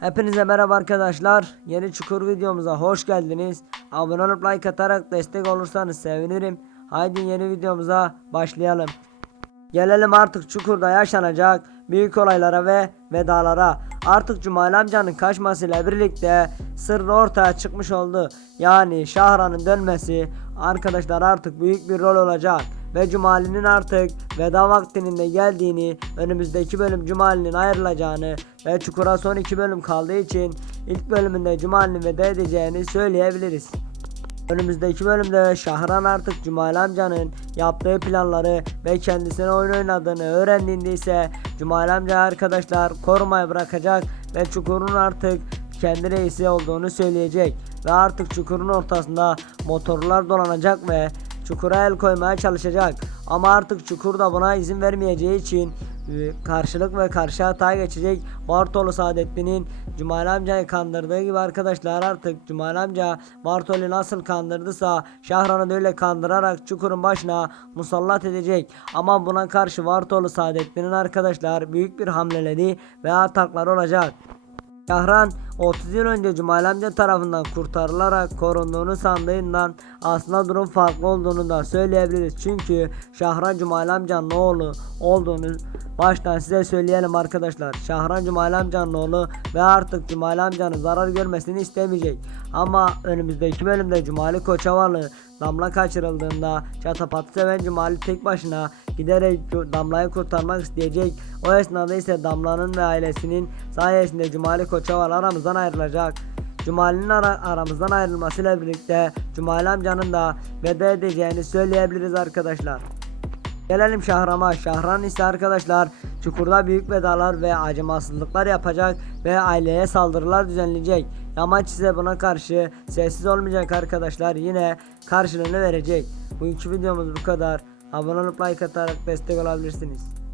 Hepinize merhaba arkadaşlar. Yeni Çukur videomuza hoş geldiniz. Abone olup like atarak destek olursanız sevinirim. Haydi yeni videomuza başlayalım. Gelelim artık Çukur'da yaşanacak büyük olaylara ve vedalara. Artık Cumali amcanın kaçmasıyla birlikte sırrı ortaya çıkmış oldu. Yani Şahran'ın dönmesi arkadaşlar artık büyük bir rol olacak. Ve Cumali'nin artık veda vaktinin de geldiğini, önümüzdeki bölüm Cumali'nin ayrılacağını ve Çukur'a son iki bölüm kaldığı için ilk bölümünde Cumali'nin veda edeceğini söyleyebiliriz. Önümüzdeki bölümde Şahran artık Cumali amcanın yaptığı planları ve kendisine oyun oynadığını öğrendiğinde ise Cumali amca arkadaşlar korumayı bırakacak ve Çukur'un artık kendi reisi olduğunu söyleyecek ve artık Çukur'un ortasında motorlar dolanacak ve Çukur'a el koymaya çalışacak. Ama artık Çukur da buna izin vermeyeceği için e, karşılık ve karşı hataya geçecek. Bartolu Saadettin'in Cumali amcayı kandırdığı gibi arkadaşlar artık Cumali amca Bartolu nasıl kandırdısa Şahran'ı da öyle kandırarak Çukur'un başına musallat edecek. Ama buna karşı Bartolu Saadettin'in arkadaşlar büyük bir hamleleri ve atakları olacak. Şahran 30 yıl önce Cumali amca tarafından kurtarılarak korunduğunu sandığından aslında durum farklı olduğunu da söyleyebiliriz. Çünkü Şahran Cumali amcanın oğlu olduğunu baştan size söyleyelim arkadaşlar. Şahran Cumali amcanın oğlu ve artık Cumali amcanın zarar görmesini istemeyecek. Ama önümüzdeki bölümde Cumali Koçavalı Damla kaçırıldığında çatapatı seven Cumali tek başına giderek Damla'yı kurtarmak isteyecek. O esnada ise Damla'nın ve ailesinin sayesinde Cumali Koçaval aramızdan ayrılacak. Cumali'nin ara- aramızdan ayrılmasıyla birlikte Cumali amcanın da veda edeceğini söyleyebiliriz arkadaşlar. Gelelim Şahram'a. Şahran ise arkadaşlar Çukur'da büyük vedalar ve acımasızlıklar yapacak ve aileye saldırılar düzenleyecek. Yamaç ise buna karşı sessiz olmayacak arkadaşlar. Yine karşılığını verecek. Bu iki videomuz bu kadar. Abone olup like atarak destek olabilirsiniz.